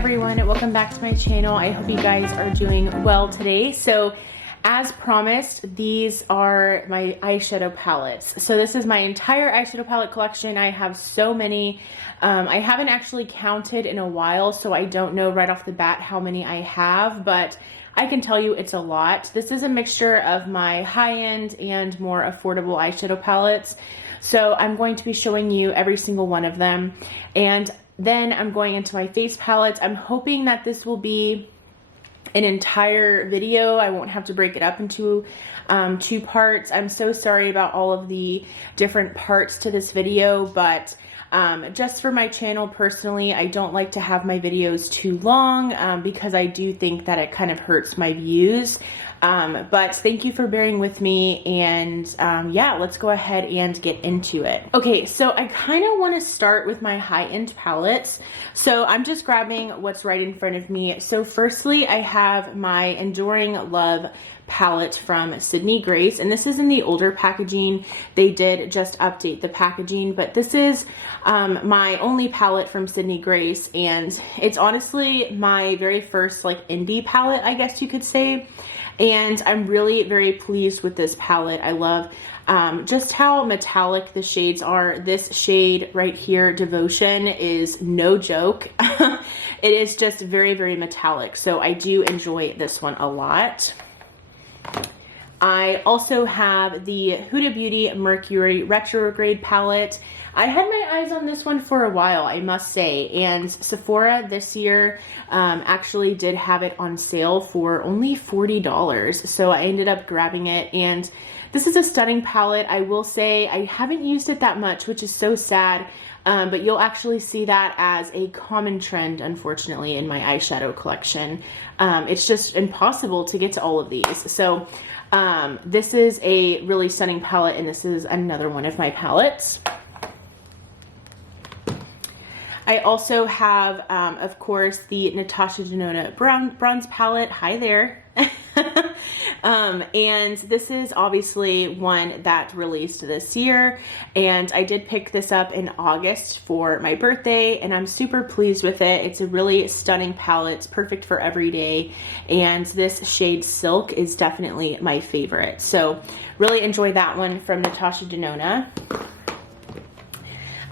everyone, welcome back to my channel. I hope you guys are doing well today. So as promised, these are my eyeshadow palettes. So this is my entire eyeshadow palette collection. I have so many. I haven't actually counted in a while, so I don't know right off the bat how many I have, but I can tell you it's a lot. This is a mixture of my high-end and more affordable eyeshadow palettes. So I'm going to be showing you every single one of them. And then I'm going into my face palettes. I'm hoping that this will be an entire video. I won't have to break it up into two parts. I'm so sorry about all of the different parts to this video, but just for my channel personally, I don't like to have my videos too long because I do think that it kind of hurts my views. But thank you for bearing with me, and yeah, let's go ahead and get into it. Okay, so I kind of want to start with my high-end palettes. So I'm just grabbing what's right in front of me. So firstly, I have my Enduring Love palette from Sydney Grace, and this is in the older packaging. They did just update the packaging, but this is my only palette from Sydney Grace, and it's honestly my very first like indie palette, I guess you could say. And I'm really very pleased with this palette. I love just how metallic the shades are. This shade right here, Devotion, is no joke. It is just very, very metallic. So I do enjoy this one a lot. I also have the Huda Beauty Mercury Retrograde palette. I had my eyes on this one for a while, I must say, and Sephora this year actually did have it on sale for only $40, so I ended up grabbing it, and this is a stunning palette. I will say I haven't used it that much, which is so sad, but you'll actually see that as a common trend, unfortunately, in my eyeshadow collection. It's just impossible to get to all of these. So this is a really stunning palette, and this is another one of my palettes. I also have, of course, the Natasha Denona bronze palette. Hi there. And this is obviously one that released this year, and I did pick this up in August for my birthday, and I'm super pleased with it. It's a really stunning palette. It's perfect for every day, and this shade Silk is definitely my favorite. So really enjoy that one from Natasha Denona.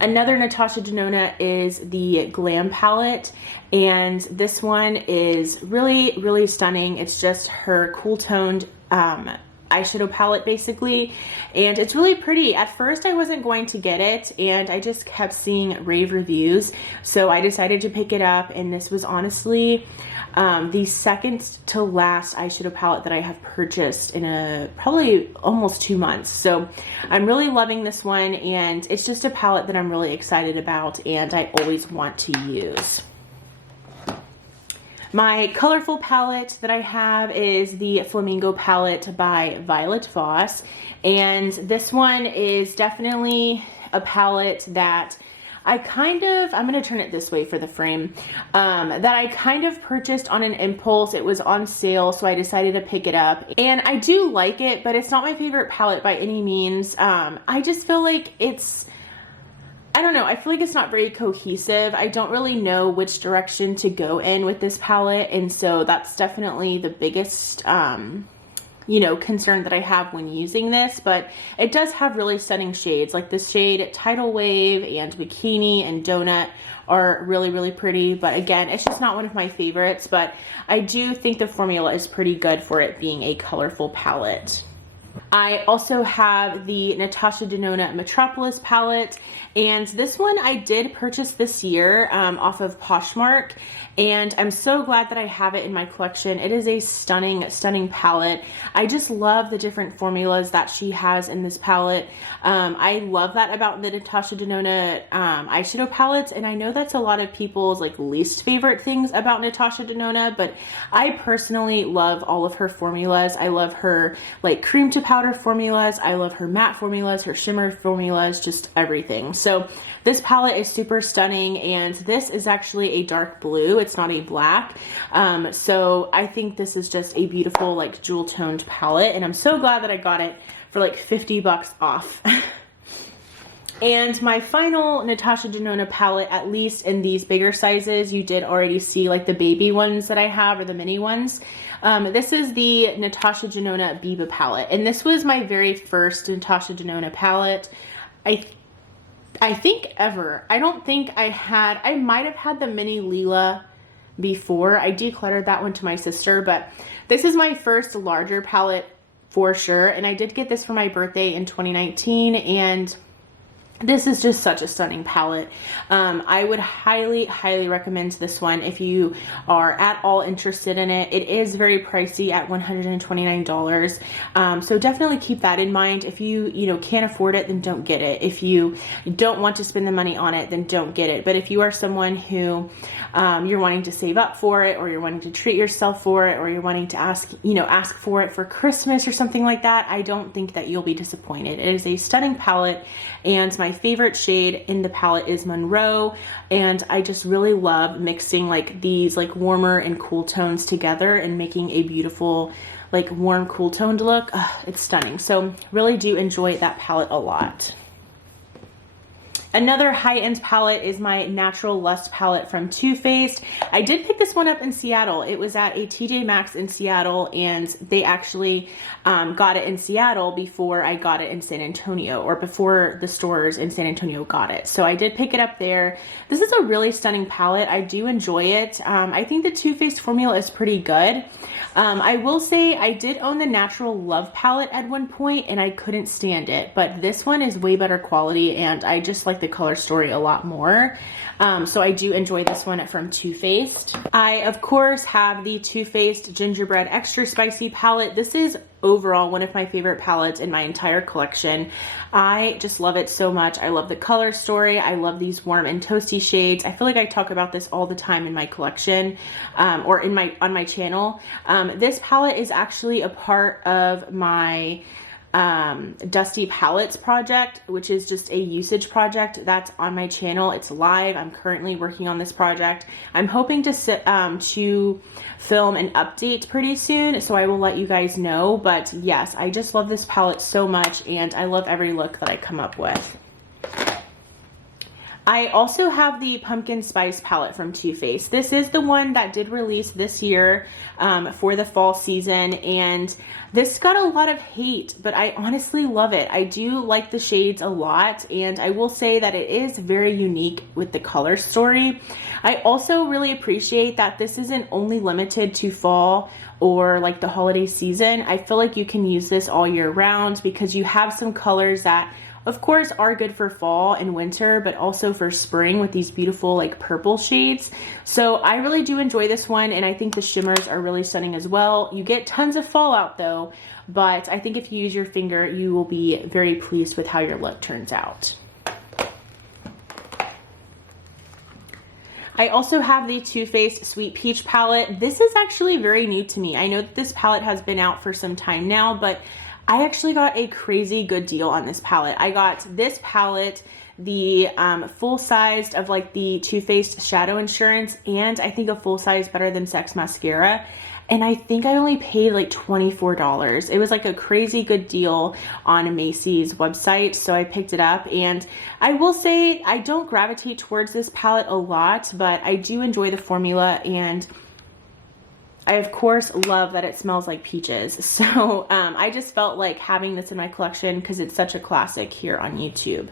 Another Natasha Denona is the Glam palette, and this one is really, really stunning. It's just her cool toned eyeshadow palette basically, and it's really pretty. At first I wasn't going to get it, and I just kept seeing rave reviews, so I decided to pick it up, and this was honestly the second to last eyeshadow palette that I have purchased in probably almost 2 months. So I'm really loving this one, and it's just a palette that I'm really excited about and I always want to use. My colorful palette that I have is the Flamingo palette by Violet Voss, and this one is definitely a palette that I'm going to turn it this way for the frame, that I kind of purchased on an impulse. It was on sale, so I decided to pick it up, and I do like it, but it's not my favorite palette by any means. I just feel like I don't know, I feel like it's not very cohesive. I don't really know which direction to go in with this palette, and so that's definitely the biggest you know, concern that I have when using this. But it does have really stunning shades, like this shade Tidal Wave and Bikini and Donut are really, really pretty. But again, it's just not one of my favorites, but I do think the formula is pretty good for it being a colorful palette. I also have the Natasha Denona Metropolis palette, and this one I did purchase this year off of Poshmark, and I'm so glad that I have it in my collection. It is a stunning, stunning palette. I just love the different formulas that she has in this palette. I love that about the Natasha Denona eyeshadow palettes, and I know that's a lot of people's like least favorite things about Natasha Denona, but I personally love all of her formulas. I love her like cream to powder formulas. I love her matte formulas, her shimmer formulas, just everything. So this palette is super stunning, and this is actually a dark blue. It's not a black. So I think this is just a beautiful like jewel toned palette, and I'm so glad that I got it for like 50 bucks off. And my final Natasha Denona palette, at least in these bigger sizes, you did already see like the baby ones that I have, or the mini ones. This is the Natasha Denona Biba palette, and this was my very first Natasha Denona palette. I think ever. I don't think I might have had the mini Lila before. I decluttered that one to my sister, but this is my first larger palette for sure. And I did get this for my birthday in 2019, and this is just such a stunning palette. I would highly recommend this one if you are at all interested in it. It is very pricey at $129. So definitely keep that in mind. If you can't afford it, then don't get it. If you don't want to spend the money on it, then don't get it. But if you are someone who you're wanting to save up for it, or you're wanting to treat yourself for it, or you're wanting to ask for it for Christmas or something like that, I don't think that you'll be disappointed. It is a stunning palette, and my favorite shade in the palette is Monroe, and I just really love mixing like these like warmer and cool tones together and making a beautiful like warm cool toned look. It's stunning. So really do enjoy that palette a lot. Another high-end palette is my Natural Lust palette from Too Faced. I did pick this one up in Seattle. It was at a TJ Maxx in Seattle, and they actually got it in Seattle before I got it in San Antonio, or before the stores in San Antonio got it. So I did pick it up there. This is a really stunning palette. I do enjoy it. I think the Too Faced formula is pretty good. I will say I did own the Natural Love palette at one point, and I couldn't stand it, but this one is way better quality, and I just like the color story a lot more. So I do enjoy this one from Too Faced. I of course have the Too Faced Gingerbread Extra Spicy palette. This is overall one of my favorite palettes in my entire collection. I just love it so much. I love the color story. I love these warm and toasty shades. I feel like I talk about this all the time in my collection, or on my channel. This palette is actually a part of my Dusty Palettes project, which is just a usage project that's on my channel. It's live. I'm currently working on this project. I'm hoping to film an update pretty soon, so I will let you guys know. But yes, I just love this palette so much, and I love every look that I come up with. I also have the Pumpkin Spice palette from Too Faced. This is the one that did release this year for the fall season, and this got a lot of hate, but I honestly love it. I do like the shades a lot, and I will say that it is very unique with the color story. I also really appreciate that this isn't only limited to fall or like the holiday season. I feel like you can use this all year round, because you have some colors that of course are good for fall and winter, but also for spring with these beautiful like purple shades. So I really do enjoy this one, and I think the shimmers are really stunning as well. You get tons of fallout though, but I think if you use your finger, you will be very pleased with how your look turns out. I also have the Too Faced Sweet Peach palette. This is actually very new to me. I know that this palette has been out for some time now, but I actually got a crazy good deal on this palette. I got this palette, the full sized of like the Too Faced Shadow Insurance, and I think a full size Better Than Sex mascara. And I think I only paid like $24. It was like a crazy good deal on Macy's website, so I picked it up. And I will say I don't gravitate towards this palette a lot, but I do enjoy the formula, and I of course love that it smells like peaches. So I just felt like having this in my collection because it's such a classic here on YouTube.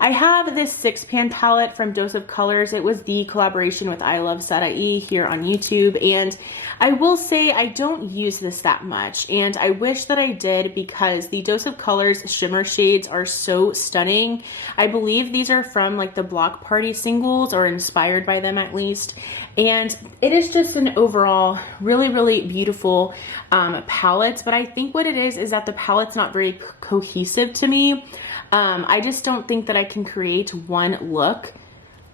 I have this 6-pan palette from Dose of Colors. It was the collaboration with I Love Sarai here on YouTube, and I will say I don't use this that much, and I wish that I did, because the Dose of Colors shimmer shades are so stunning. I believe these are from like the Block Party singles, or inspired by them at least, and it is just an overall really beautiful palette. But I think what it is that the palette's not very cohesive to me. I just don't think that I can create one look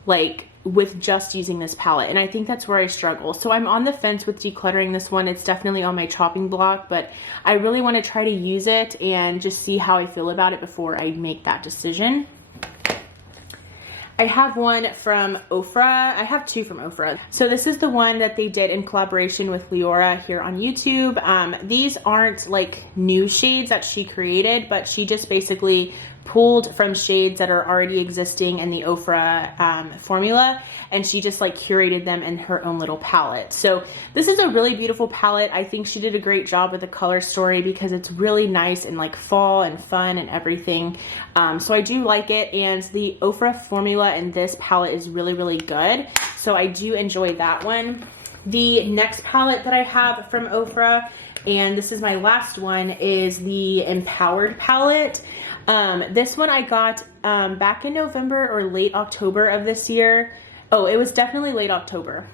like with just using this palette, and I think that's where I struggle. So I'm on the fence with decluttering this one. It's definitely on my chopping block, but I really want to try to use it and just see how I feel about it before I make that decision. I have one from Ofra. I have two from Ofra. So this is the one that they did in collaboration with Leora here on YouTube. These aren't like new shades that she created, but she just basically pulled from shades that are already existing in the Ofra formula, and she just like curated them in her own little palette. So this is a really beautiful palette. I think she did a great job with the color story because it's really nice and like fall and fun and everything. So I do like it, and the Ofra formula in this palette is really, really good. So I do enjoy that one. The next palette that I have from Ofra, and this is my last one, is the Empowered palette. This one I got back in November or late October of this year. Oh, it was definitely late October.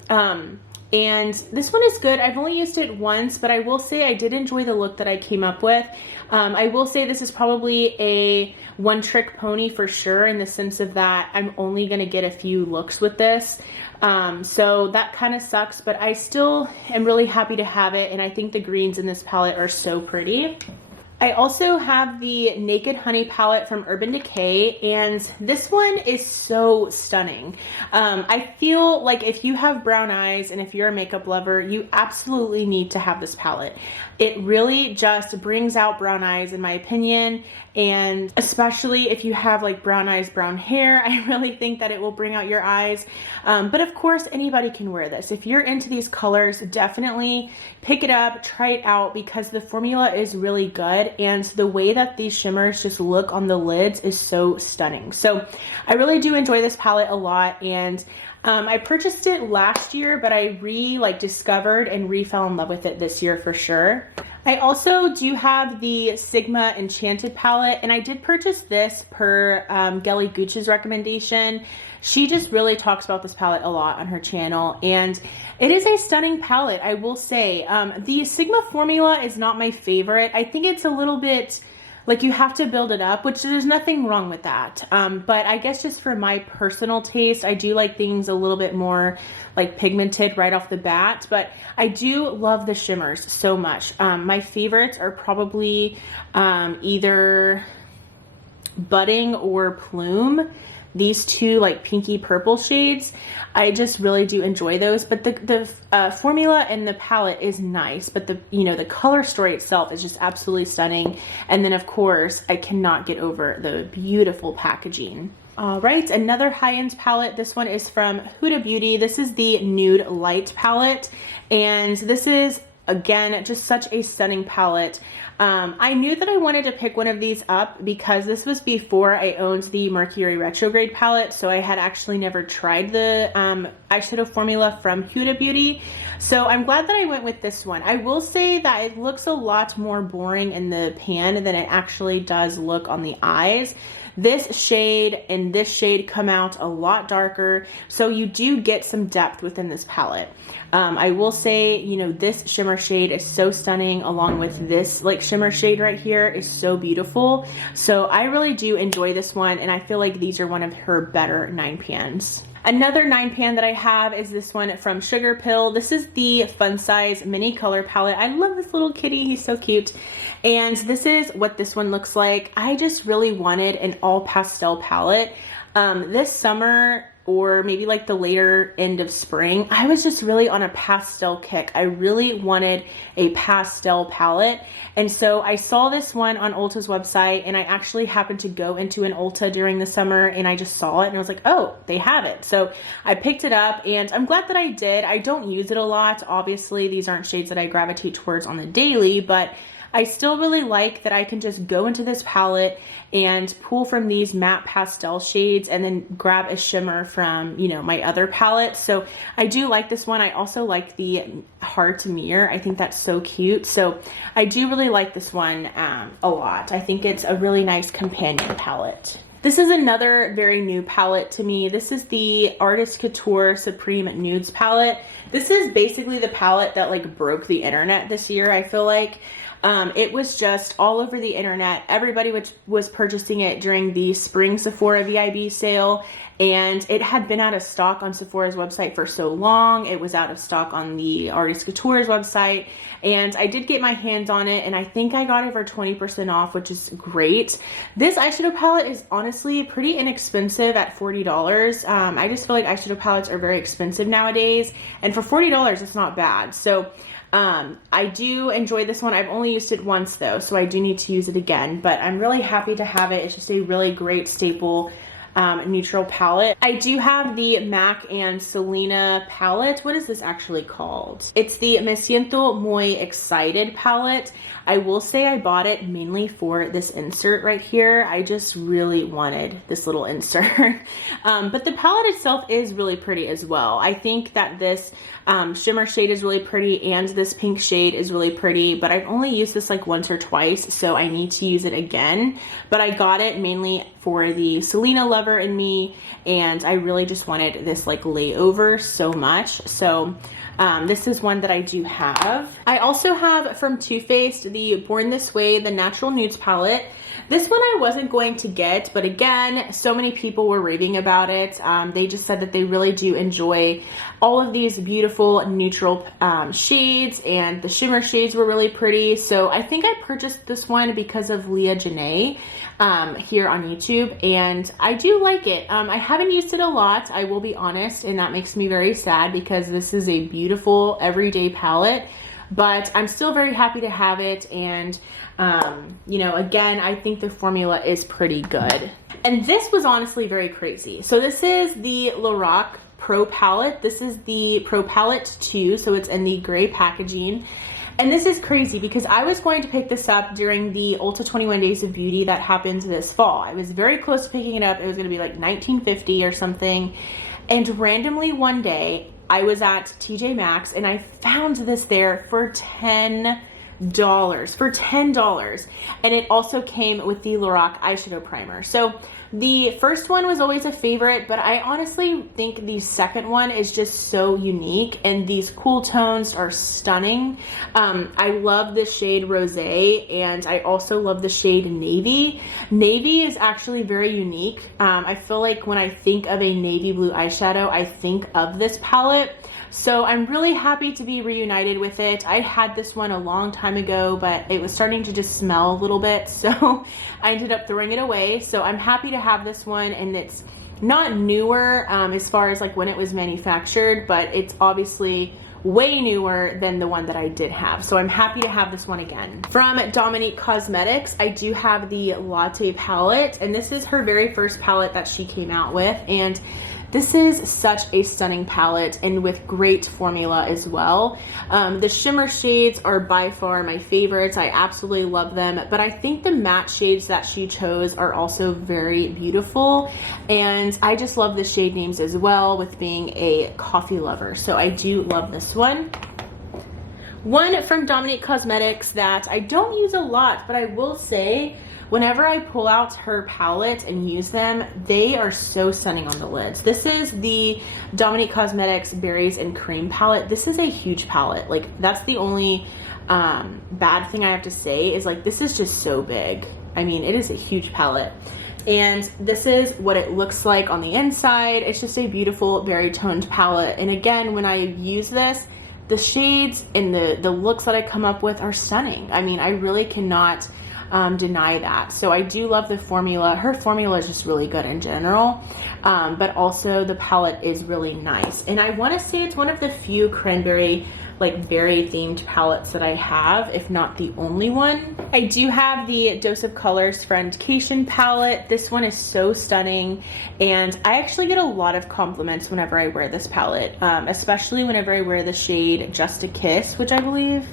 And this one is good. I've only used it once, but I will say I did enjoy the look that I came up with. I will say this is probably a one-trick pony for sure, in the sense of that I'm only going to get a few looks with this. So that kind of sucks, but I still am really happy to have it, and I think the greens in this palette are so pretty. I also have the Naked Honey palette from Urban Decay, and this one is so stunning. I feel like if you have brown eyes and if you're a makeup lover, you absolutely need to have this palette. It really just brings out brown eyes, in my opinion, and especially if you have like brown eyes, brown hair, I really think that it will bring out your eyes. But of course, anybody can wear this. If you're into these colors, definitely pick it up, try it out, because the formula is really good, and the way that these shimmers just look on the lids is so stunning. So I really do enjoy this palette a lot, and I purchased it last year, but I discovered and fell in love with it this year for sure. I also do have the Sigma Enchanted palette, and I did purchase this per Gelly Gooch's recommendation. She just really talks about this palette a lot on her channel, and it is a stunning palette, I will say. The Sigma formula is not my favorite. I think it's a little bit like you have to build it up, which there's nothing wrong with that. But I guess just for my personal taste, I do like things a little bit more like pigmented right off the bat, but I do love the shimmers so much. My favorites are probably either Budding or Plume. These two like pinky purple shades, I just really do enjoy those. But the formula and the palette is nice, but the color story itself is just absolutely stunning. And then of course, I cannot get over the beautiful packaging. All right, another high-end palette. This one is from Huda Beauty. This is the Nude Light palette, and this is, again, just such a stunning palette. I knew that I wanted to pick one of these up because this was before I owned the Mercury Retrograde palette, so I had actually never tried the eyeshadow formula from Huda Beauty. So I'm glad that I went with this one. I will say that it looks a lot more boring in the pan than it actually does look on the eyes. This shade and this shade come out a lot darker, so you do get some depth within this palette. I will say, this shimmer shade is so stunning, along with this like shimmer shade right here is so beautiful. So I really do enjoy this one, and I feel like these are one of her better 9 pans. Another 9 pan that I have is this one from Sugar Pill. This is the Fun Size Mini Color Palette. I love this little kitty. He's so cute. And this is what this one looks like. I just really wanted an all pastel palette. This summer, or maybe like the later end of spring, I was just really on a pastel kick. I really wanted a pastel palette. And so I saw this one on Ulta's website, and I actually happened to go into an Ulta during the summer, and I just saw it and I was like, oh, they have it. So I picked it up, and I'm glad that I did. I don't use it a lot. Obviously, these aren't shades that I gravitate towards on the daily, but I still really like that I can just go into this palette and pull from these matte pastel shades and then grab a shimmer from, my other palettes. So I do like this one. I also like the heart mirror. I think that's so cute. So I do really like this one a lot. I think it's a really nice companion palette. This is another very new palette to me. This is the Artist Couture Supreme Nudes palette. This is basically the palette that like broke the internet this year, I feel like. It was just all over the internet. Everybody was purchasing it during the spring Sephora VIB sale, and it had been out of stock on Sephora's website for so long. It was out of stock on the Artist Couture's website, and I did get my hands on it, and I think I got it for 20% off, which is great. This eyeshadow palette is honestly pretty inexpensive at $40. I just feel like eyeshadow palettes are very expensive nowadays, and for $40, it's not bad. So I do enjoy this one. I've only used it once though, so I do need to use it again, but I'm really happy to have it. It's just a really great staple neutral palette. I do have the MAC and Selena palette. What is this actually called? It's the Me Siento Muy Excited palette. I will say I bought it mainly for this insert right here. I just really wanted this little insert. But the palette itself is really pretty as well. I think that this shimmer shade is really pretty and this pink shade is really pretty, but I've only used this like once or twice, so I need to use it again. But I got it mainly for the Selena lover in me, and I really just wanted this like layover so much. So this is one that I do have. I also have from Too Faced the Born This Way, the Natural Nudes palette. This one I wasn't going to get, but again, so many people were raving about it. They just said that they really do enjoy all of these beautiful neutral shades, and the shimmer shades were really pretty. So I think I purchased this one because of Leah Janae here on YouTube, and I do like it. I haven't used it a lot, I will be honest, and that makes me very sad because this is a beautiful everyday palette. But I'm still very happy to have it, and you know, again, I think the formula is pretty good. And this was honestly very crazy. So this is the Lorac Pro Palette. This is the Pro Palette 2, so it's in the gray packaging. And this is crazy because I was going to pick this up during the Ulta 21 Days of Beauty that happened this fall. I was very close to picking it up. It was gonna be like $19.50 or something. And randomly one day, I was at TJ Maxx and I found this there for $10. And it also came with the Lorac eyeshadow primer. So the first one was always a favorite, but I honestly think the second one is just so unique, and these cool tones are stunning. I love the shade Rosé, and I also love the shade Navy. Navy is actually very unique. I feel like when I think of a navy blue eyeshadow, I think of this palette. So I'm really happy to be reunited with it. I had this one a long time ago, but it was starting to just smell a little bit, so I ended up throwing it away. So I'm happy to have this one, and it's not newer as far as like when it was manufactured, but it's obviously way newer than the one that I did have. So I'm happy to have this one again. From Dominique Cosmetics, I do have the Latte palette, and this is her very first palette that she came out with, and this is such a stunning palette and with great formula as well. The shimmer shades are by far my favorites. I absolutely love them, but I think the matte shades that she chose are also very beautiful, and I just love the shade names as well with being a coffee lover. So I do love this one. One from Dominique Cosmetics that I don't use a lot, but I will say whenever I pull out her palette and use them, they are so stunning on the lids. This is the Dominique Cosmetics Berries and Cream palette. This is a huge palette. Like, that's the only bad thing I have to say is like, this is just so big. I mean, it is a huge palette. And this is what it looks like on the inside. It's just a beautiful, very toned palette. And again, when I use this, the shades and the looks that I come up with are stunning. I mean, I really cannot deny that. So I do love the formula. Her formula is just really good in general, but also the palette is really nice. And I want to say it's one of the few cranberry, like berry themed palettes that I have, if not the only one. I do have the Dose of Colors Friendcation palette. This one is so stunning, and I actually get a lot of compliments whenever I wear this palette, especially whenever I wear the shade Just a Kiss, which I believe,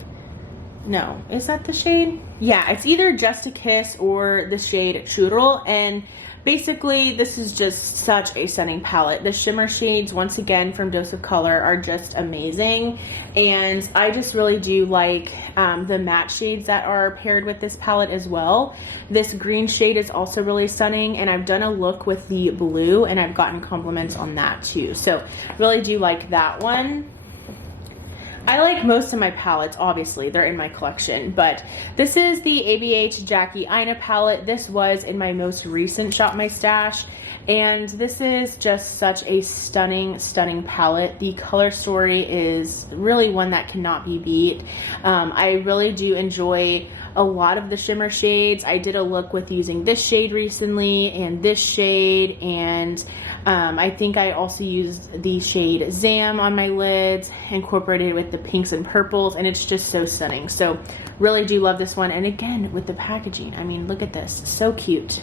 no, is that the shade? Yeah, it's either Just a Kiss or the shade Churro, and basically this is just such a stunning palette. The shimmer shades, once again from Dose of Color, are just amazing, and I just really do like the matte shades that are paired with this palette as well. This green shade is also really stunning, and I've done a look with the blue and I've gotten compliments on that too, so really do like that one. I like most of my palettes, obviously, they're in my collection, but this is the ABH Jackie Aina palette. This was in my most recent Shop My Stash, and this is just such a stunning, stunning palette. The color story is really one that cannot be beat. I really do enjoy a lot of the shimmer shades. I did a look with using this shade recently and this shade, and I think I also used the shade Zam on my lids, incorporated with the pinks and purples, and it's just so stunning. So really do love this one. And again, with the packaging, I mean, look at this, so cute.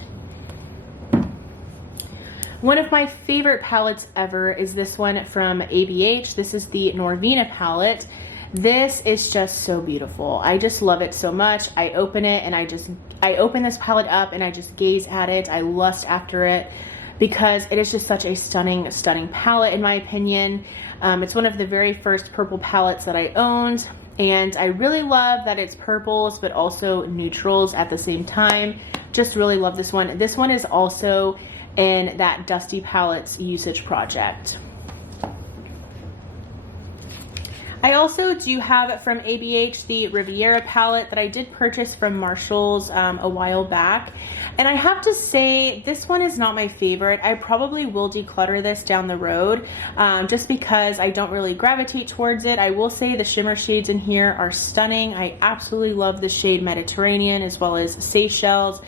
One of my favorite palettes ever is this one from ABH. This is the Norvina palette. This is just so beautiful. I just love it so much. I open it and I open this palette up and I just gaze at it. I lust after it because it is just such a stunning, stunning palette in my opinion. It's one of the very first purple palettes that I owned, and I really love that it's purples but also neutrals at the same time. Just really love this one. This one is also in that Dusty Palettes usage project. I also do have from ABH the Riviera palette that I did purchase from Marshall's a while back. And I have to say, this one is not my favorite. I probably will declutter this down the road just because I don't really gravitate towards it. I will say the shimmer shades in here are stunning. I absolutely love the shade Mediterranean as well as Seychelles,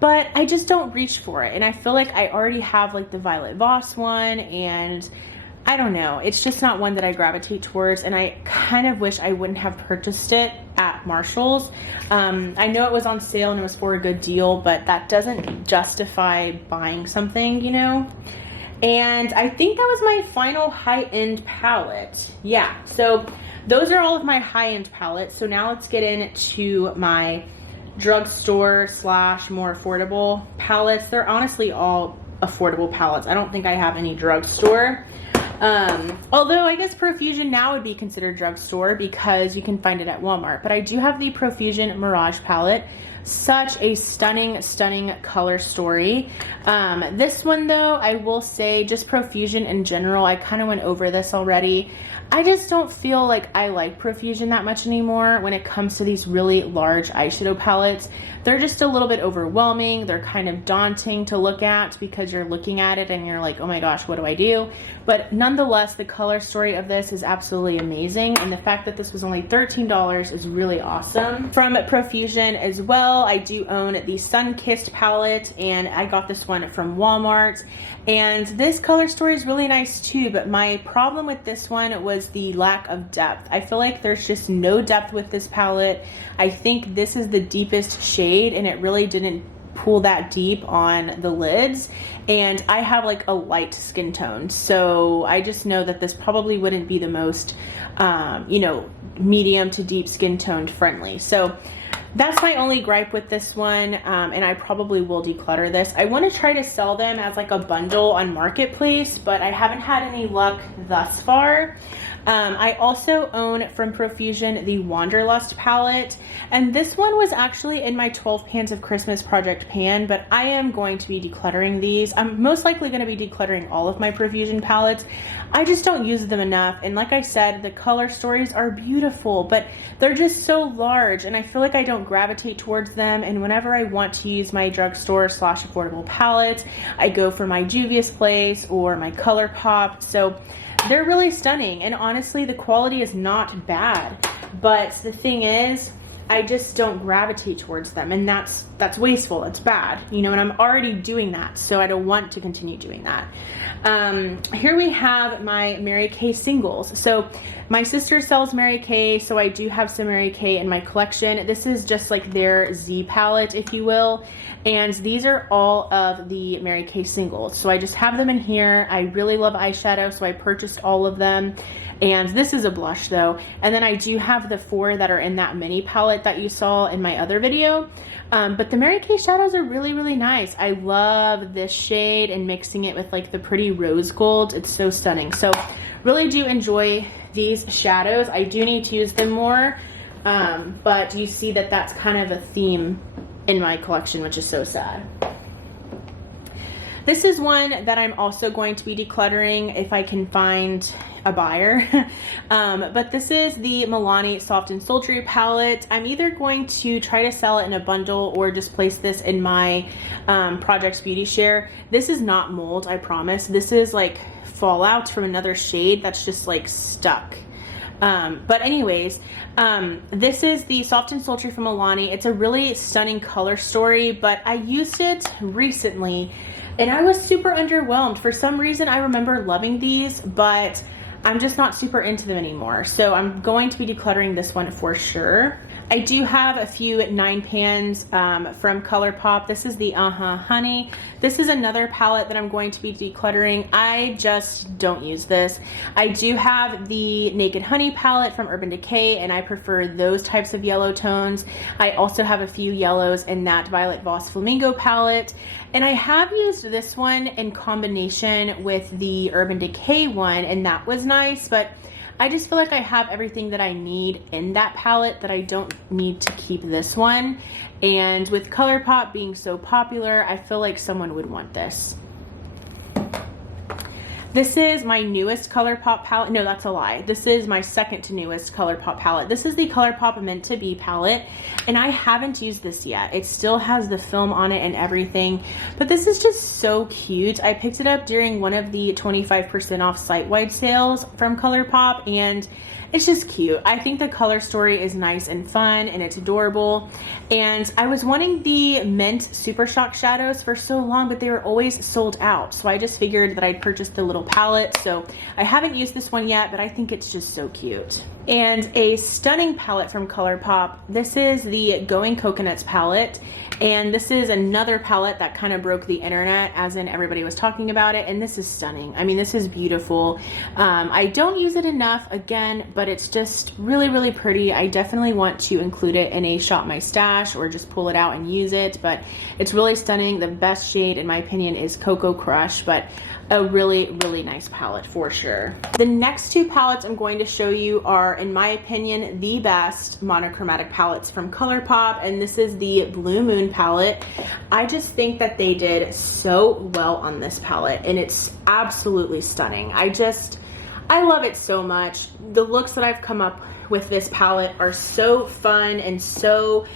but I just don't reach for it. And I feel like I already have like the Violet Voss one, and I don't know, it's just not one that I gravitate towards, and I kind of wish I wouldn't have purchased it at Marshall's. I know it was on sale and it was for a good deal, but that doesn't justify buying something, you know? And I think that was my final high-end palette. Yeah, so those are all of my high-end palettes. So now let's get into my drugstore slash more affordable palettes. They're honestly all affordable palettes. I don't think I have any drugstore. Although I guess Profusion now would be considered drugstore because you can find it at Walmart. But I do have the Profusion Mirage palette. Such a stunning, stunning color story. This one though, I will say, just Profusion in general, I kind of went over this already. I just don't feel like I like Profusion that much anymore when it comes to these really large eyeshadow palettes. They're just a little bit overwhelming. They're kind of daunting to look at because you're looking at it and you're like, oh my gosh, what do I do? But nonetheless, the color story of this is absolutely amazing. And the fact that this was only $13 is really awesome. From Profusion as well, I do own the Sun-Kissed palette, and I got this one from Walmart. And this color story is really nice too, but my problem with this one was the lack of depth. I feel like there's just no depth with this palette. I think this is the deepest shade, and it really didn't pull that deep on the lids, and I have like a light skin tone, so I just know that this probably wouldn't be the most you know, medium to deep skin toned friendly. So that's my only gripe with this one, and I probably will declutter this. I want to try to sell them as like a bundle on Marketplace, but I haven't had any luck thus far. I also own from Profusion the Wanderlust palette, and this one was actually in my 12 Pans of Christmas project pan, but I am going to be decluttering these. I'm most likely going to be decluttering all of my Profusion palettes. I just don't use them enough, and like I said, the color stories are beautiful, but they're just so large, and I feel like I don't gravitate towards them. And whenever I want to use my drugstore slash affordable palettes, I go for my Juvia's Place or my ColourPop. So they're really stunning, and honestly the quality is not bad, but the thing is, I just don't gravitate towards them, and that's wasteful. It's bad, you know, and I'm already doing that, so I don't want to continue doing that. Here we have my Mary Kay singles. So my sister sells Mary Kay, so I do have some Mary Kay in my collection. This is just like their Z palette, if you will, and these are all of the Mary Kay singles. So I just have them in here. I really love eyeshadow, so I purchased all of them. And this is a blush though. And then I do have the 4 that are in that mini palette that you saw in my other video. But the Mary Kay shadows are really, really nice. I love this shade and mixing it with like the pretty rose gold. It's so stunning. So really do enjoy these shadows. I do need to use them more, but you see that that's kind of a theme in my collection, which is so sad. This is one that I'm also going to be decluttering if I can find a buyer. But this is the Milani Soft and Sultry palette. I'm either going to try to sell it in a bundle or just place this in my Projects Beauty Share. This is not mold, I promise. This is like fallout from another shade that's just like stuck. But anyways, this is the Soft and Sultry from Milani. It's a really stunning color story, but I used it recently and I was super underwhelmed. For some reason, I remember loving these, but I'm just not super into them anymore. So I'm going to be decluttering this one for sure. I do have a few 9 pans from ColourPop. This is the Honey. This is another palette that I'm going to be decluttering. I just don't use this. I do have the Naked Honey palette from Urban Decay, and I prefer those types of yellow tones. I also have a few yellows in that Violet Voss Flamingo palette. And I have used this one in combination with the Urban Decay one, and that was nice, but I just feel like I have everything that I need in that palette that I don't need to keep this one. And with ColourPop being so popular, I feel like someone would want this. This is my newest ColourPop palette. No, that's a lie. This is my second to newest ColourPop palette. This is the ColourPop Meant to Be palette, and I haven't used this yet. It still has the film on it and everything, but this is just so cute. I picked it up during one of the 25% off site-wide sales from ColourPop, and it's just cute. I think the color story is nice and fun, and it's adorable. And I was wanting the Mint Super Shock shadows for so long, but they were always sold out. So I just figured that I'd purchase the little palette. So I haven't used this one yet, but I think it's just so cute. And a stunning palette from ColourPop. This is the Going Coconuts palette. And this is another palette that kind of broke the internet, as in everybody was talking about it. And this is stunning. I mean, this is beautiful. I don't use it enough, again, but it's just really, really pretty. I definitely want to include it in a Shop My Stash or just pull it out and use it, but it's really stunning. The best shade, in my opinion, is Cocoa Crush, but a really, really nice palette for sure. The next two palettes I'm going to show you are, in my opinion, the best monochromatic palettes from ColourPop, and this is the Blue Moon palette. I just think that they did so well on this palette, and it's absolutely stunning. I love it so much. The looks that I've come up with this palette are so fun and so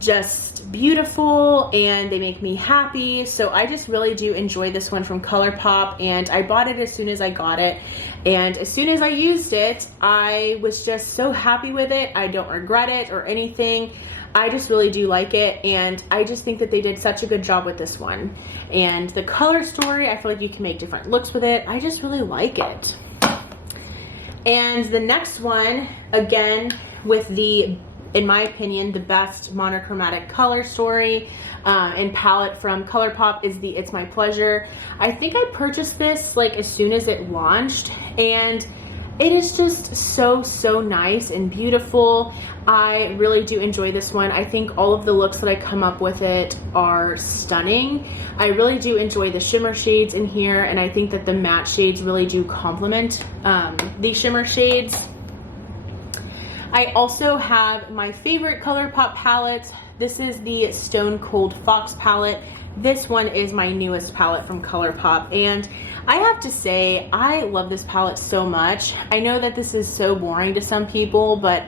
just beautiful, and they make me happy. So I just really do enjoy this one from ColourPop, and I bought it as soon as I got it, and as soon as I used it, I was just so happy with it. I don't regret it or anything. I just really do like it, and I just think that they did such a good job with this one. And the color story, I feel like you can make different looks with it. I just really like it. And the next one, again, with the, in my opinion, the best monochromatic color story and palette from ColourPop is the It's My Pleasure. I think I purchased this like as soon as it launched, and it is just so, so nice and beautiful. I really do enjoy this one. I think all of the looks that I come up with it are stunning. I really do enjoy the shimmer shades in here, and I think that the matte shades really do complement the shimmer shades. I also have my favorite ColourPop palette. This is the Stone Cold Fox palette. This one is my newest palette from ColourPop, and I have to say, I love this palette so much. I know that this is so boring to some people, but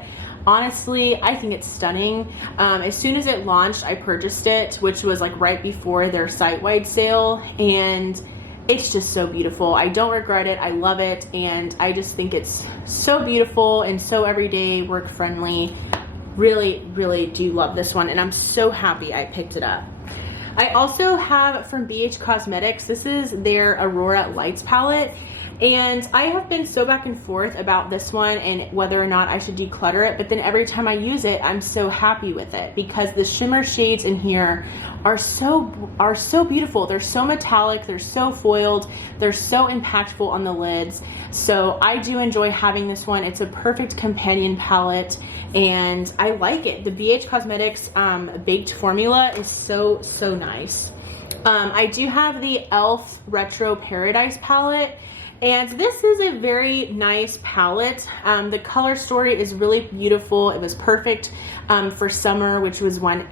honestly, I think it's stunning. As soon as it launched, I purchased it, which was like right before their site-wide sale, and it's just so beautiful. I don't regret it. I love it, and I just think it's so beautiful and so everyday, work friendly. Really, really do love this one, and I'm so happy I picked it up. I also have from BH Cosmetics, this is their Aurora Lights palette, and I have been so back and forth about this one and whether or not I should declutter it, but then every time I use it, I'm so happy with it because the shimmer shades in here are so beautiful. They're so metallic, they're so foiled, they're so impactful on the lids. So I do enjoy having this one. It's a perfect companion palette, and I like it. The BH Cosmetics baked formula is so, so nice. I do have the e.l.f. Retro Paradise palette, and this is a very nice palette. The color story is really beautiful. It was perfect for summer, which was when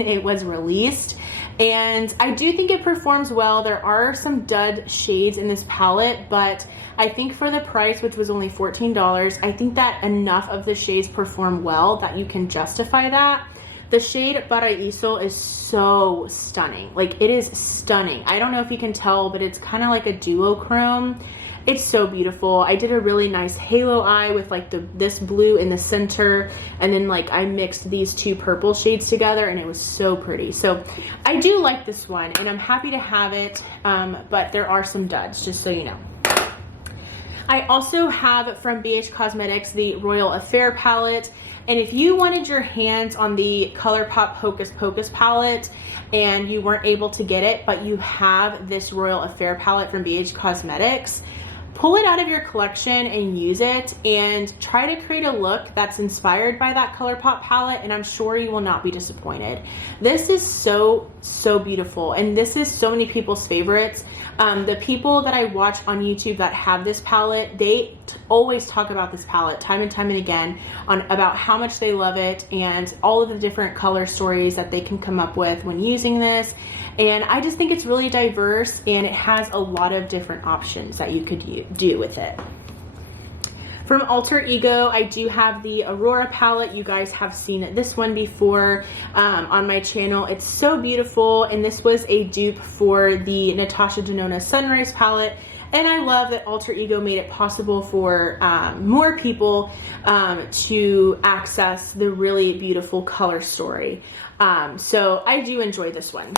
it was released. And I do think it performs well. There are some dud shades in this palette, but I think for the price, which was only $14, I think that enough of the shades perform well that you can justify that. The shade Paraíso is so stunning. Like, it is stunning. I don't know if you can tell, but it's kind of like a duochrome, It's so beautiful. I did a really nice halo eye with like this blue in the center, and then like I mixed these two purple shades together, and it was so pretty. So I do like this one, and I'm happy to have it, but there are some duds, just so you know. I also have from BH Cosmetics the Royal Affair palette, and if you wanted your hands on the ColourPop Hocus Pocus palette and you weren't able to get it, but you have this Royal Affair palette from BH Cosmetics, pull it out of your collection and use it, and try to create a look that's inspired by that ColourPop palette, and I'm sure you will not be disappointed. This is so beautiful, and this is so many people's favorites. The people that I watch on YouTube that have this palette, they always talk about this palette time and time and again about how much they love it and all of the different color stories that they can come up with when using this. And I just think it's really diverse, and it has a lot of different options that you could do with it. From Alter Ego, I do have the Aurora palette. You guys have seen this one before on my channel. It's so beautiful, and this was a dupe for the Natasha Denona Sunrise palette. And I love that Alter Ego made it possible for more people to access the really beautiful color story. So I do enjoy this one.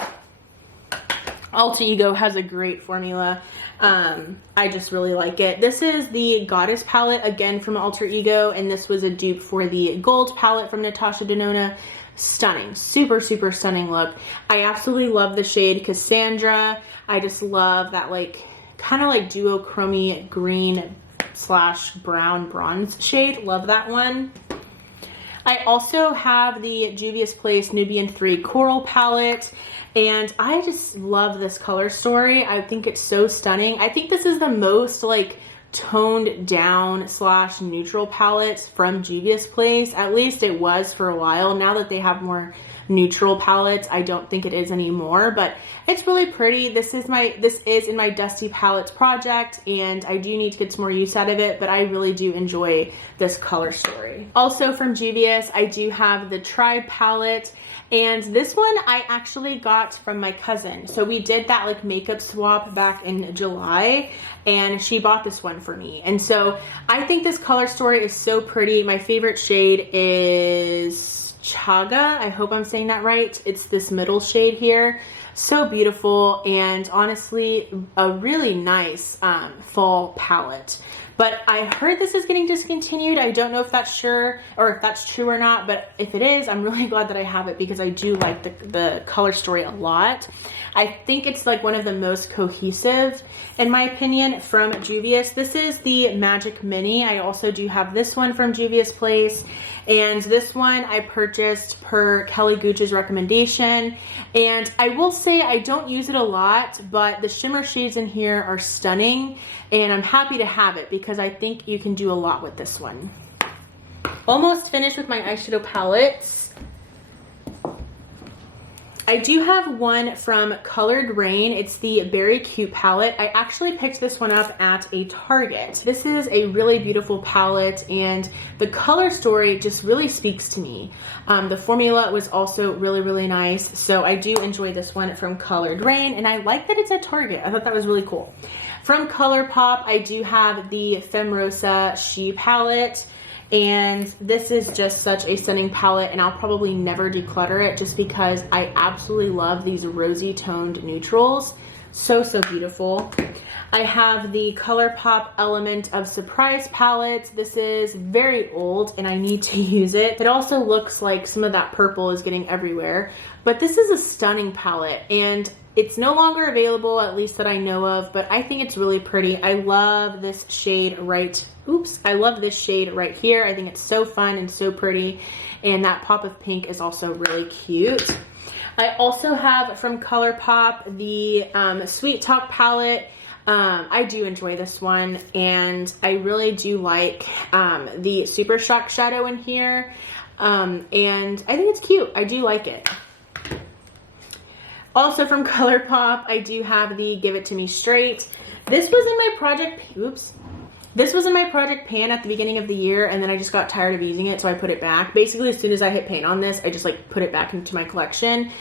Alter Ego has a great formula. I just really like it. This is the Goddess palette, again from Alter Ego, and this was a dupe for the Gold palette from Natasha Denona. Stunning, super stunning look. I absolutely love the shade Cassandra. I just love that like kind of like duochrome green / brown bronze shade. Love that one. I also have the Juvia's Place Nubian 3 Coral palette, and I just love this color story. I think it's so stunning. I think this is the most like toned down / neutral palette from Juvia's Place. At least it was for a while. Now that they have more neutral palettes, I don't think it is anymore, but it's really pretty. This is in my Dusty Palettes project, and I do need to get some more use out of it, but I really do enjoy this color story. Also from Juvia's, I do have the Tribe palette, and this one I actually got from my cousin. So we did that like makeup swap back in July, and she bought this one for me. And so I think this color story is so pretty. My favorite shade is Chaga. I hope I'm saying that right. It's this middle shade here. So beautiful, and honestly a really nice fall palette. But I heard this is getting discontinued. I don't know if that's true or not, but if it is, I'm really glad that I have it because I do like the color story a lot. I think it's like one of the most cohesive, in my opinion, from Juvia's. This is the Magic Mini. I also do have this one from Juvia's Place, and this one I purchased per Kelly Gooch's recommendation. And I will say I don't use it a lot, but the shimmer shades in here are stunning, and I'm happy to have it because I think you can do a lot with this one. Almost finished with my eyeshadow palettes. I do have one from Colored Rain. It's the Berry Cute palette. I actually picked this one up at a Target. This is a really beautiful palette, and the color story just really speaks to me. The formula was also really nice, so I do enjoy this one from Colored Rain, and I like that it's at Target. I thought that was really cool. From ColourPop, I do have the Femrosa She palette. And this is just such a stunning palette, and I'll probably never declutter it just because I absolutely love these rosy toned neutrals. So beautiful. I have the ColourPop Element of Surprise palette. This is very old and I need to use it. It also looks like some of that purple is getting everywhere, but this is a stunning palette, and it's no longer available, at least that I know of, but I think it's really pretty. I love this shade I love this shade right here. I think it's so fun and so pretty, and that pop of pink is also really cute. I also have from ColourPop the Sweet Talk palette. I do enjoy this one, and I really do like the Super Shock shadow in here, and I think it's cute. I do like it. Also from ColourPop, I do have the Give It To Me Straight. This was in my project, This was in my project pan at the beginning of the year, and then I just got tired of using it, so I put it back. Basically, as soon as I hit paint on this, I just like put it back into my collection.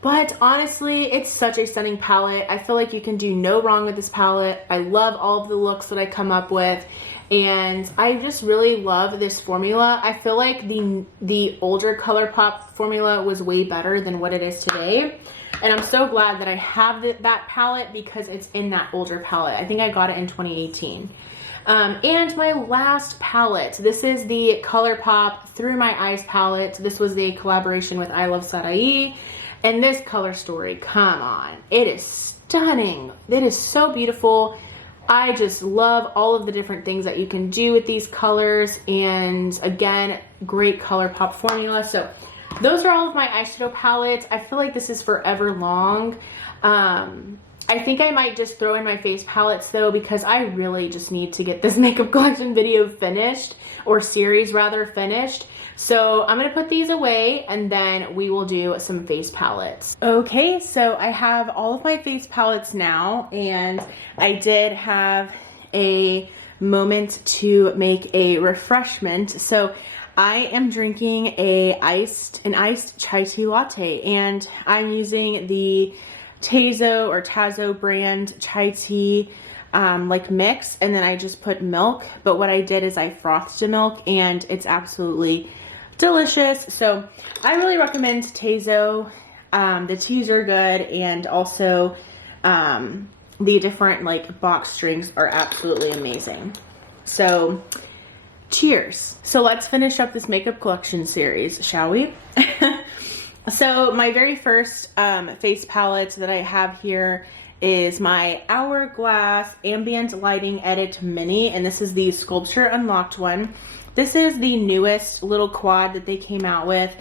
But honestly, it's such a stunning palette. I feel like you can do no wrong with this palette. I love all of the looks that I come up with, and I just really love this formula. I feel like the older ColourPop formula was way better than what it is today. And I'm so glad that I have that palette because it's in that older palette. I think I got it in 2018. And my last palette, this is the ColourPop Through My Eyes palette. This was the collaboration with I Love Sarai. And this color story, come on. It is stunning. It is so beautiful. I just love all of the different things that you can do with these colors. And again, great ColourPop formula. So those are all of my eyeshadow palettes. I feel like this is forever long. I think I might just throw in my face palettes though, because I really just need to get this makeup collection video finished, or series rather, finished. So I'm gonna put these away and then we will do some face palettes. Okay, so I have all of my face palettes now, and I did have a moment to make a refreshment. So I am drinking an iced chai tea latte, and I'm using the Tazo brand chai tea like mix, and then I just put milk. But what I did is I frothed the milk, and it's absolutely delicious. So I really recommend Tazo. The teas are good, and also the different like box drinks are absolutely amazing. So cheers. So let's finish up this makeup collection series, shall we? So my very first face palette that I have here is my Hourglass Ambient Lighting Edit Mini, and this is the Sculpture Unlocked one. This is the newest little quad that they came out with,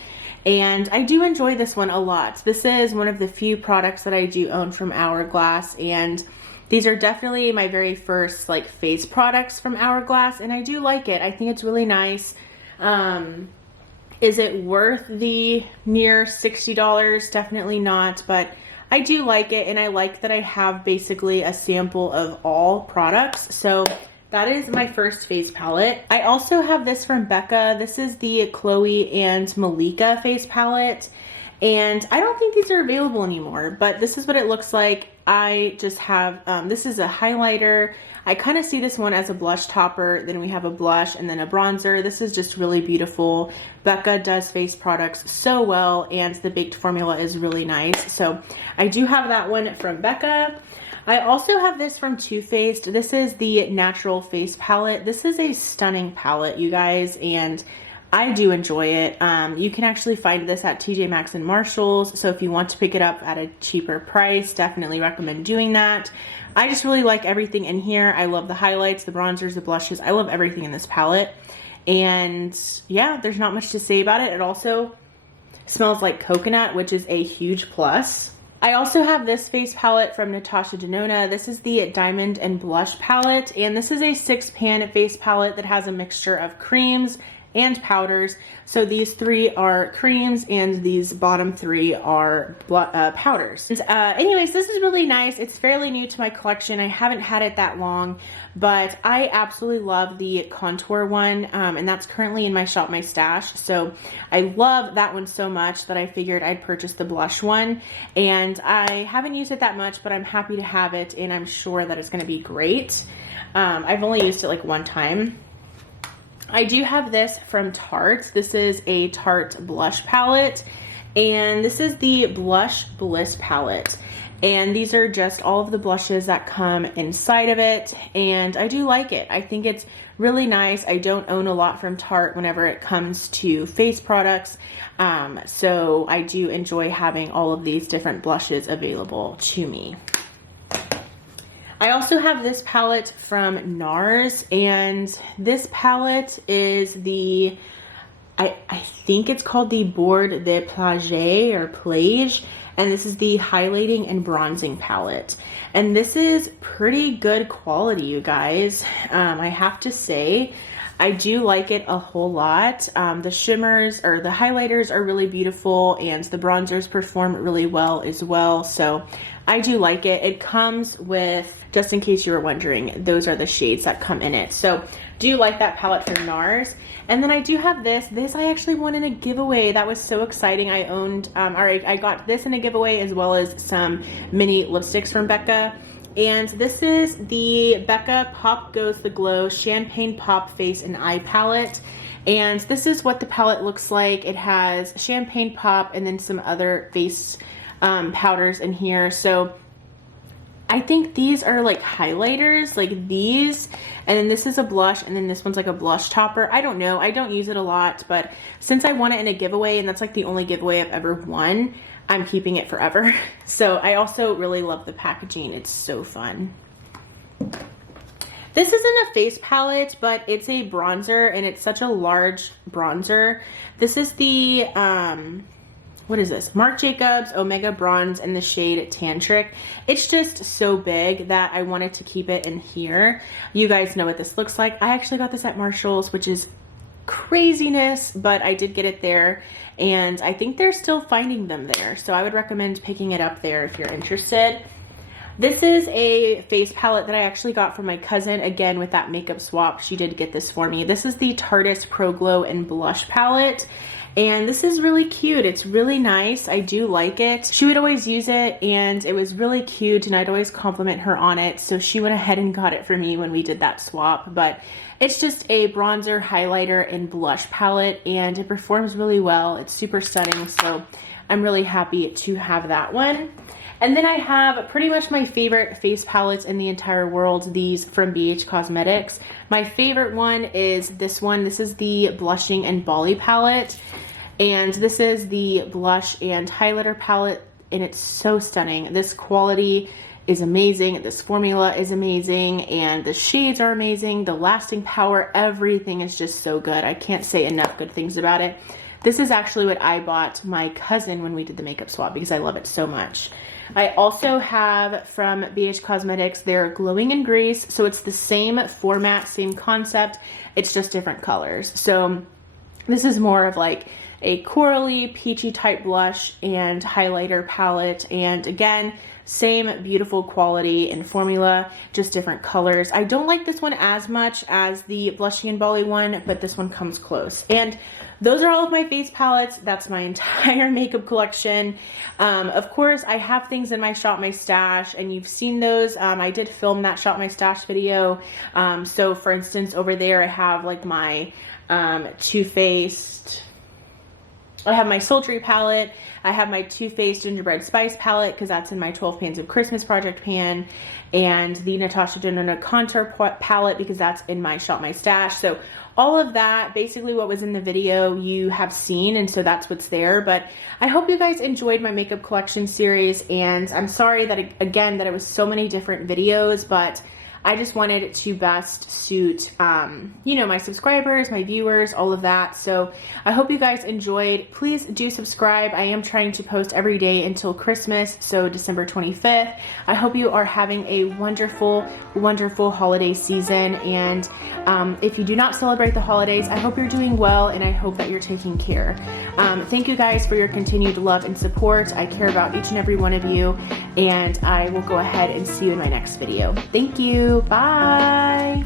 and I do enjoy this one a lot. This is one of the few products that I do own from Hourglass, and these are definitely my very first like face products from Hourglass, and I do like it. I think it's really nice. Is it worth the near $60? Definitely not, but I do like it, and I like that I have basically a sample of all products. So that is my first face palette. I also have this from Becca. This is the Chloe and Malika face palette, and I don't think these are available anymore, but this is what it looks like. I just have, this is a highlighter. I kind of see this one as a blush topper, then we have a blush and then a bronzer. This is just really beautiful. Becca does face products so well, and the baked formula is really nice. So I do have that one from Becca. I also have this from Too Faced. This is the Natural Face Palette. This is a stunning palette, you guys, and I do enjoy it. You can actually find this at TJ Maxx and Marshalls, so if you want to pick it up at a cheaper price, definitely recommend doing that. I just really like everything in here. I love the highlights, the bronzers, the blushes. I love everything in this palette. And yeah, there's not much to say about it. It also smells like coconut, which is a huge plus. I also have this face palette from Natasha Denona. This is the Diamond and Blush palette, and this is a 6-pan face palette that has a mixture of creams and powders. So these 3 are creams and these bottom 3 are powders. And, anyways, this is really nice. It's fairly new to my collection. I haven't had it that long, but I absolutely love the contour one, and that's currently in my Shop My Stash. So I love that one so much that I figured I'd purchase the blush one, and I haven't used it that much, but I'm happy to have it, and I'm sure that it's going to be great. I've only used it like one time. I do have this from Tarte. This is a Tarte blush palette, and this is the Blush Bliss palette. And these are just all of the blushes that come inside of it, and I do like it. I think it's really nice. I don't own a lot from Tarte whenever it comes to face products, so I do enjoy having all of these different blushes available to me. I also have this palette from NARS, and this palette is the, I think it's called the Bord de Plage or Plage, and this is the highlighting and bronzing palette. And this is pretty good quality, you guys. I have to say, I do like it a whole lot. The shimmers or the highlighters are really beautiful, and the bronzers perform really well as well. So I do like it. It comes with, just in case you were wondering, those are the shades that come in it. So do you like that palette from NARS? And then I do have this. This I actually won in a giveaway. That was so exciting. I owned, I got this in a giveaway, as well as some mini lipsticks from Becca. And this is the Becca Pop Goes the Glow Champagne Pop Face and Eye Palette. And this is what the palette looks like. It has Champagne Pop and then some other face powders in here. So I think these are like highlighters, like these, and then this is a blush, and then this one's like a blush topper. I don't know, I don't use it a lot, but since I won it in a giveaway, and that's like the only giveaway I've ever won, I'm keeping it forever. So I also really love the packaging. It's so fun. This isn't a face palette, but it's a bronzer, and it's such a large bronzer. This is the what is this? Marc Jacobs Omega Bronze in the shade Tantric. It's just so big that I wanted to keep it in here. You guys know what this looks like. I actually got this at Marshall's, which is craziness, but I did get it there, and I think they're still finding them there. So I would recommend picking it up there if you're interested. This is a face palette that I actually got from my cousin, again with that makeup swap. She did get this for me. This is the Tarte Pro Glow and Blush palette. And this is really cute. It's really nice. I do like it. She would always use it, and it was really cute, and I'd always compliment her on it. So she went ahead and got it for me when we did that swap. But it's just a bronzer, highlighter, and blush palette, and it performs really well. It's super stunning, so I'm really happy to have that one. And then I have pretty much my favorite face palettes in the entire world, these from BH Cosmetics. My favorite one is this one. This is the Blushing and Bali palette. And this is the blush and highlighter palette, and it's so stunning. This quality is amazing. This formula is amazing, and the shades are amazing. The lasting power, everything is just so good. I can't say enough good things about it. This is actually what I bought my cousin when we did the makeup swap because I love it so much. I also have from BH Cosmetics their Glowing in Grease. So it's the same format, same concept. It's just different colors. So this is more of like a corally, peachy type blush and highlighter palette. And again, same beautiful quality and formula, just different colors. I don't like this one as much as the Blushing and Bali one, but this one comes close. And those are all of my face palettes. That's my entire makeup collection. Of course, I have things in my Shop My Stash, and you've seen those. I did film that Shop My Stash video. So for instance, over there, I have like my Too Faced, I have my Sultry palette. I have my Too Faced Gingerbread Spice palette because that's in my 12 Pans of Christmas project pan, and the Natasha Denona Contour palette because that's in my Shop My Stash. So all of that, basically what was in the video, you have seen, and so that's what's there. But I hope you guys enjoyed my makeup collection series, and I'm sorry that, again, that it was so many different videos, but I just wanted it to best suit, you know, my subscribers, my viewers, all of that. So I hope you guys enjoyed. Please do subscribe. I am trying to post every day until Christmas, so December 25th. I hope you are having a wonderful, wonderful holiday season. And if you do not celebrate the holidays, I hope you're doing well, and I hope that you're taking care. Thank you guys for your continued love and support. I care about each and every one of you, and I will go ahead and see you in my next video. Thank you. Bye.